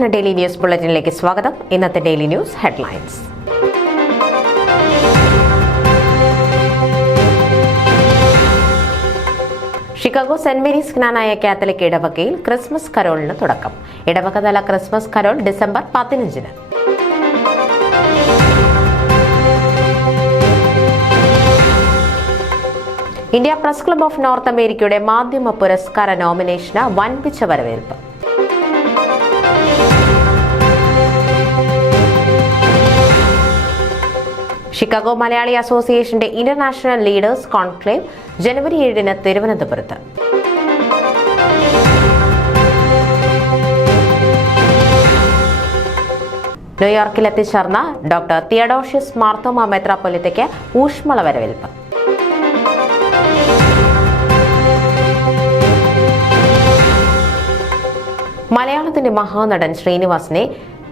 പ്രധാന daily news ബുള്ളറ്റിനിലേക്ക് സ്വാഗതം. ഇന്നത്തെ daily news headlines. Chicago saint Mary's Knanaya Catholic ഇടവകയിൽ ക്രിസ്മസ് കരോളിന് തുടക്കം. ഇടവകതല ക്രിസ്മസ് കരോൾ ഡിസംബർ 15-ന്. India press club of north അമേരിക്കയുടെ മാധ്യമ പുരസ്കാര നോമിനേഷന് വൻപിച്ച വരവേൽപ്പ്. ഷിക്കാഗോ മലയാളി അസോസിയേഷന്റെ ഇന്റർനാഷണൽ ലീഡേഴ്സ് കോൺക്ലേവ് ജനുവരി 7-ന് തിരുവനന്തപുരത്ത്. ന്യൂയോർക്കിൽ എത്തിച്ചേർന്ന ഡോക്ടർ തിയഡോഷ്യസ് മാർത്തോമ മെത്രാപ്പൊലീത്തയ്ക്ക് ഊഷ്മള വരവേൽപ്പ്. മലയാളത്തിന്റെ മഹാനടൻ ശ്രീനിവാസനെ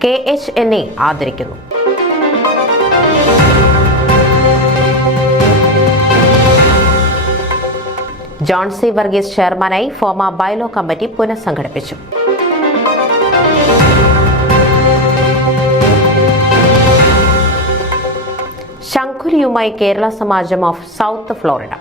KHNA ആദരിക്കുന്നു. ജോൺ സി വർഗീസ് ചെയർമാനായി ഫോമ ബൈലോ കമ്മിറ്റി പുനഃസംഘടിപ്പിച്ചു. ശംഖുലിയുമായി Kerala Samajam of south Florida.